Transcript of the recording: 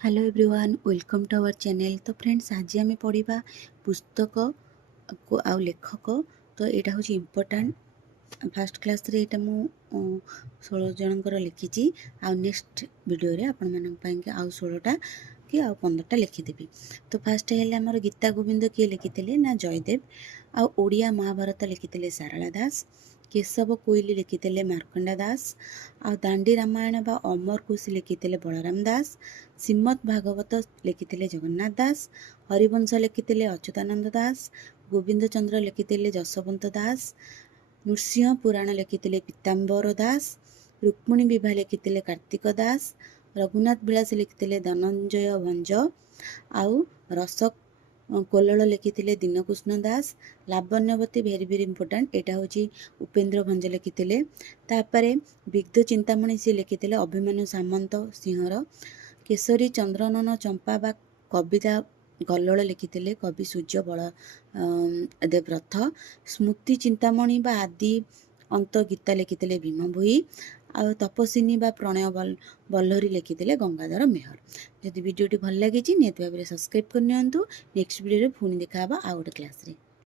Hello everyone welcome to our channel. तो friends आज आम पढ़ा पुस्तक को आउ लेखक। तो यहाँ हूँ इम्पोर्टाट फास्ट क्लास रे यहाँ मु 16 जनकर लिखी आ नेक्स्ट वीडियो रे आपण मानक आउ 16टा कि आउ 15टा लिखिदेवी। तो फास्ट है आमर गीता गोविंद किए लिखिते ना जयदेव। आ ओडिया महाभारत लिखिते सारला दास। केशव कोइली लिखिते मार्कंडा दास। आ दांडी रामायण बा अमर कोश लिखिते बलराम दास। श्रीमद् भागवत लिखिते जगन्नाथ दास। हरिवंश लिखिते अच्युतानंद दास। गोविंद चंद्र लिखिते जशवंत दास। नृसिंह पुराण लिखिते पीताम्बर दास। रुक्मिणी विवाह लिखिते कार्तिक दास। रघुनाथ विलास लिखिते धनंजय भंज। आउ रस कोल्लल लिखिते दीनकृष्ण दास। लावण्यवती भेरी भेरी इम्पोर्टाट यहाँ हूँ उपेन्द्र भंज लिखिते। तापर विग्ध चिंतामणि सी लिखिते अभिमन्यु सामंत सिंहर। केशरी चंद्रनन चंपा बा कविता गल्लड़ लिखिते कवि सूर्य बल देवरथ। स्मृति चिंतामणि बा आदि अंत गीता लिखिते भीम भोई। आ तपस्विनी बा प्रणय बल्लरी लिखिते गंगाधर मेहर। जदि वीडियोटी भल लगी निहत भाव सब्सक्राइब करनी। नेक्स्ट वीडियो पुणी देखा आउ गोटे क्लास रे।